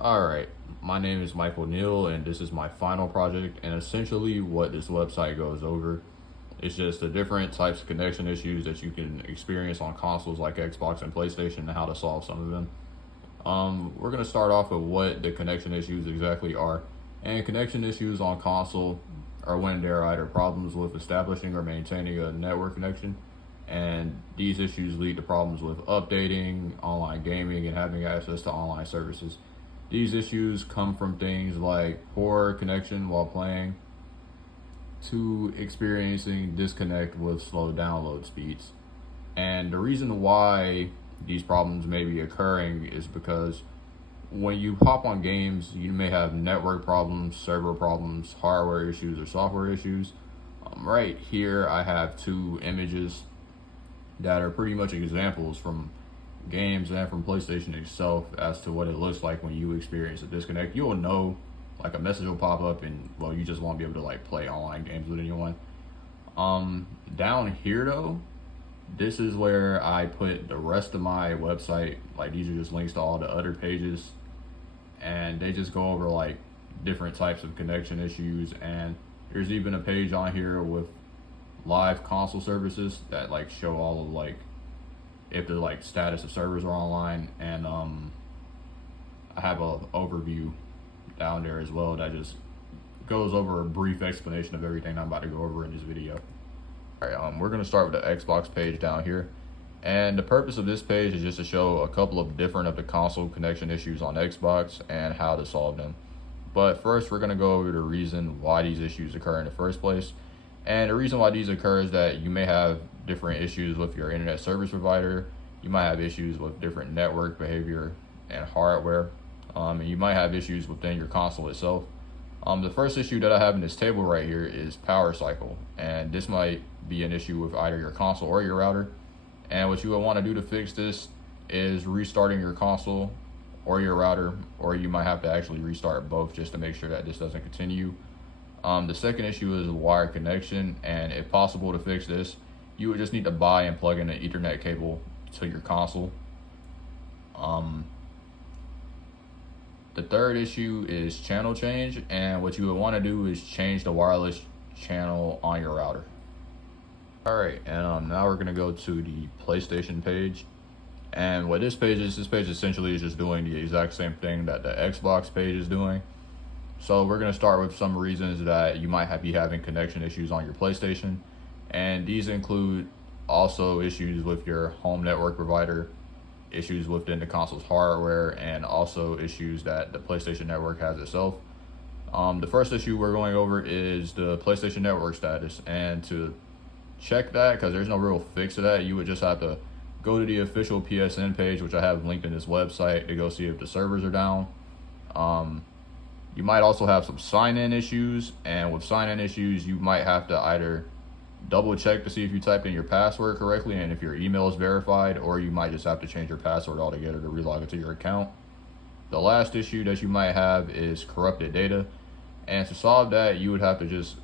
Alright, my name is Michael Neal and this is my final project, and essentially what this website goes over is just the different types of connection issues that you can experience on consoles like Xbox and PlayStation and how to solve some of them. We're going to start off with what the connection issues exactly are. And connection issues on console are when there are either problems with establishing or maintaining a network connection, and these issues lead to problems with updating, online gaming, and having access to online services. These issues come from things like poor connection while playing to experiencing disconnect with slow download speeds. And the reason why these problems may be occurring is because when you hop on games, you may have network problems, server problems, hardware issues, or software issues. Right here, I have two images that are pretty much examples from games and from PlayStation itself as to what it looks like when you experience a disconnect. You'll know, like a message will pop up, and well, you just won't be able to like play online games with anyone. Down here though, this is where I put the rest of my website. Like, these are just links to all the other pages, and they just go over like different types of connection issues. And there's even a page on here with live console services that like show all of like if the like status of servers are online. And I have a overview down there as well that just goes over a brief explanation of everything I'm about to go over in this video. All right, we're going to start with the Xbox page down here, and the purpose of this page is just to show a couple of different of the console connection issues on Xbox and how to solve them. But first, we're going to go over the reason why these issues occur in the first place. And the reason why these occur is that you may have different issues with your internet service provider. You might have issues with different network behavior and hardware. And you might have issues within your console itself. The first issue that I have in this table right here is power cycle. And this might be an issue with either your console or your router. And what you would want to do to fix this is restarting your console or your router, or you might have to actually restart both just to make sure that this doesn't continue. The second issue is wired connection, and if possible to fix this, you would just need to buy and plug in an Ethernet cable to your console. The third issue is channel change, and what you would want to do is change the wireless channel on your router. Alright, and now we're going to go to the PlayStation page. And what this page essentially is just doing the exact same thing that the Xbox page is doing. So we're going to start with some reasons that you might be having connection issues on your PlayStation. And these include also issues with your home network provider, issues within the console's hardware, and also issues that the PlayStation Network has itself. The first issue we're going over is the PlayStation Network status, and to check that, because there's no real fix to that, you would just have to go to the official PSN page, which I have linked in this website, to go see if the servers are down. You might also have some sign-in issues, and with sign-in issues, you might have to either double check to see if you typed in your password correctly and if your email is verified, or you might just have to change your password altogether to relog into your account. The last issue that you might have is corrupted data, and to solve that, you would have to just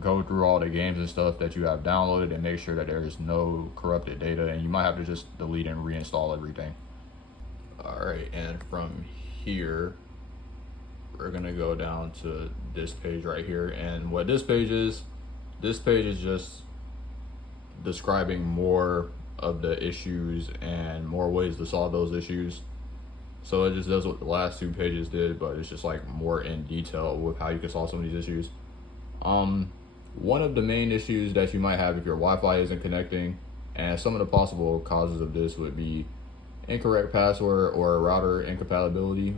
go through all the games and stuff that you have downloaded and make sure that there is no corrupted data, and you might have to just delete and reinstall everything. Alright, and from here we're gonna go down to this page right here, and what this page is just describing more of the issues and more ways to solve those issues. So it just does what the last two pages did, but it's just like more in detail with how you can solve some of these issues. One of the main issues that you might have if your Wi-Fi isn't connecting, and some of the possible causes of this would be incorrect password or router incompatibility.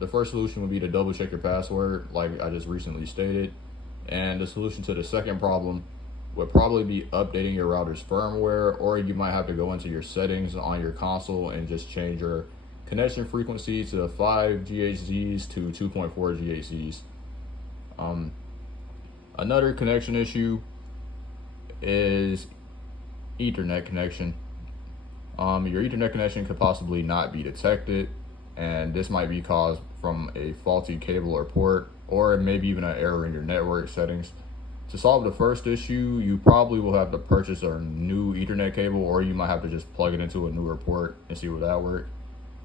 The first solution would be to double check your password, like I just recently stated. And the solution to the second problem would probably be updating your router's firmware, or you might have to go into your settings on your console and just change your connection frequency to 5 GHz to 2.4 GHz. Another connection issue is Ethernet connection. Your Ethernet connection could possibly not be detected, and this might be caused from a faulty cable or port, or maybe even an error in your network settings. To solve the first issue, you probably will have to purchase a new Ethernet cable, or you might have to just plug it into a newer port and see will that work.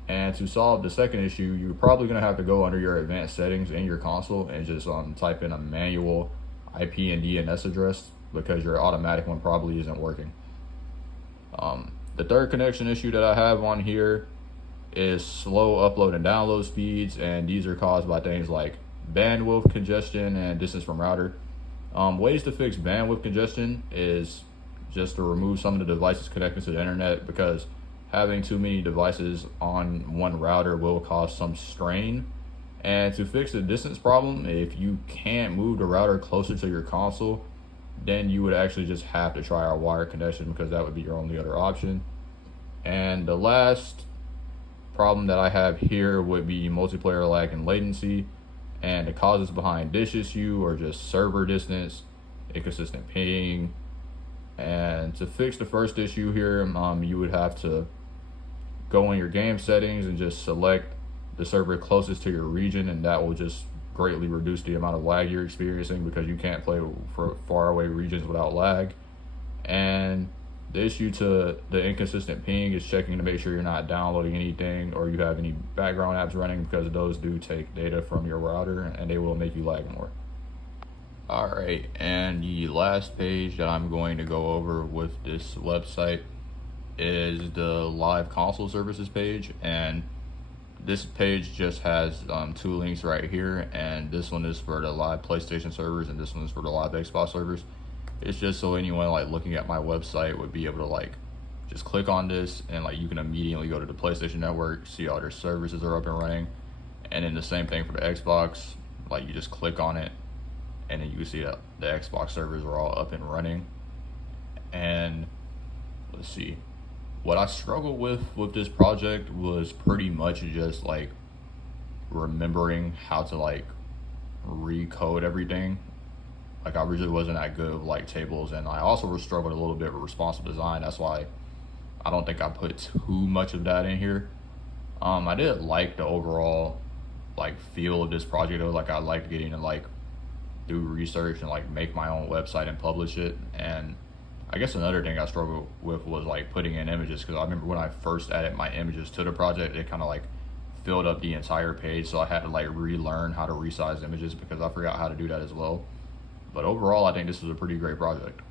And to solve the second issue, you're probably going to have to go under your advanced settings in your console and just type in a manual IP and DNS address, because your automatic one probably isn't working. The third connection issue that I have on here is slow upload and download speeds, and these are caused by things like bandwidth congestion and distance from router. Ways to fix bandwidth congestion is just to remove some of the devices connected to the internet, because having too many devices on one router will cause some strain. And to fix the distance problem, if you can't move the router closer to your console, then you would actually just have to try a wired connection, because that would be your only other option. And the last problem that I have here would be multiplayer lag and latency. And the causes behind this issue are just server distance, inconsistent ping. And to fix the first issue here, you would have to go in your game settings and just select the server closest to your region, and that will just greatly reduce the amount of lag you're experiencing, because you can't play for far away regions without lag. And the issue to the inconsistent ping is checking to make sure you're not downloading anything or you have any background apps running, because those do take data from your router and they will make you lag more. Alright, and the last page that I'm going to go over with this website is the live console services page. And this page just has two links right here, and this one is for the live PlayStation servers and this one is for the live Xbox servers. It's just so anyone like looking at my website would be able to like just click on this, and like you can immediately go to the PlayStation network, see all their services are up and running. And then the same thing for the Xbox, like you just click on it and then you can see that the Xbox servers are all up and running. And let's see, what I struggled with this project was pretty much just like remembering how to like recode everything. Like I really wasn't that good with like tables, and I also struggled a little bit with responsive design. That's why I don't think I put too much of that in here. I did like the overall like feel of this project though. Like I liked getting to like do research and like make my own website and publish it. And I guess another thing I struggled with was like putting in images, because I remember when I first added my images to the project, it kind of like filled up the entire page, so I had to like relearn how to resize images because I forgot how to do that as well. But overall, I think this is a pretty great project.